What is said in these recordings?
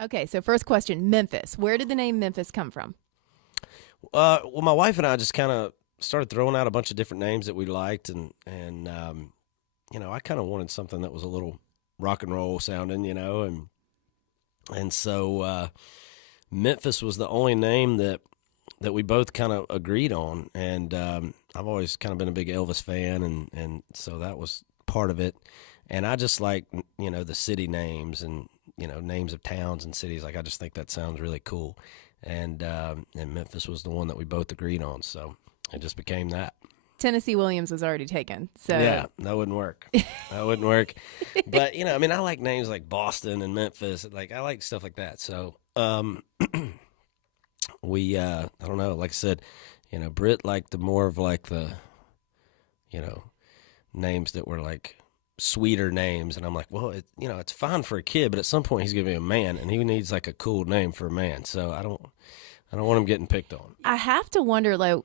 Okay, so first question, Memphis. Where did the name Memphis come from? Well, my wife and I just kind of started throwing out a bunch of different names that we liked, and I kind of wanted something that was a little rock and roll sounding, and so Memphis was the only name that we both kind of agreed on, and I've always kind of been a big Elvis fan, and so that was part of it, and I just like the city names and names of towns and cities. Like I just think that sounds really cool, and Memphis was the one that we both agreed on, so it just became that. Tennessee Williams was already taken. So Yeah, that wouldn't work. That wouldn't work. But I mean, I like names like Boston and Memphis. Like I like stuff like that. So I don't know. Like I said, Britt liked the more of like the you know names that were like sweeter names, and I'm like, well, it's fine for a kid, but at some point he's gonna be a man, and he needs like a cool name for a man. So I don't want him getting picked on. I have to wonder, like,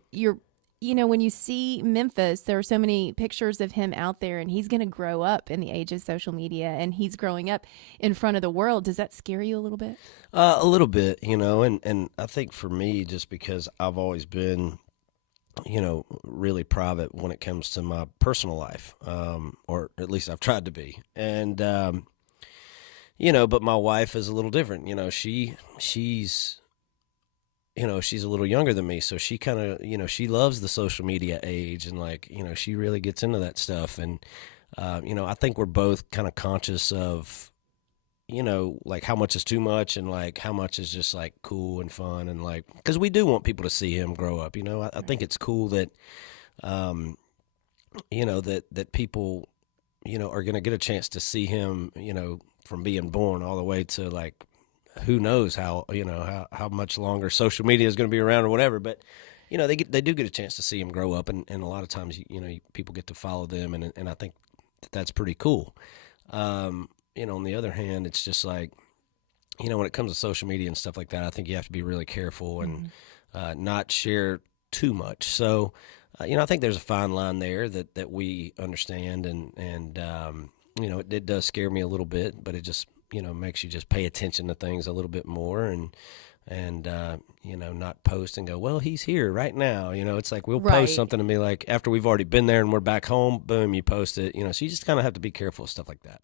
when you see Memphis, there are so many pictures of him out there, and he's going to grow up in the age of social media, and he's growing up in front of the world. Does that scare you a little bit? A little bit, and I think for me, just because I've always been, really private when it comes to my personal life, or at least I've tried to be, and but my wife is a little different. She's a little younger than me, so she kind of, she loves the social media age, and like, she really gets into that stuff, and I think we're both kind of conscious of like how much is too much and like how much is just like cool and fun, and like because we do want people to see him grow up. I think it's cool that that people are going to get a chance to see him, from being born all the way to like who knows how much longer social media is going to be around or whatever, but they do get a chance to see him grow up, and a lot of times people get to follow them, and I think that's pretty cool. On the other hand, it's just like, when it comes to social media and stuff like that, I think you have to be really careful and not share too much. So, I think there's a fine line there that we understand, and it does scare me a little bit, but it just, makes you just pay attention to things a little bit more, and not post and go, well, he's here right now. It's like we'll post Right. something and be like, after we've already been there and we're back home, boom, you post it. So you just kind of have to be careful of stuff like that.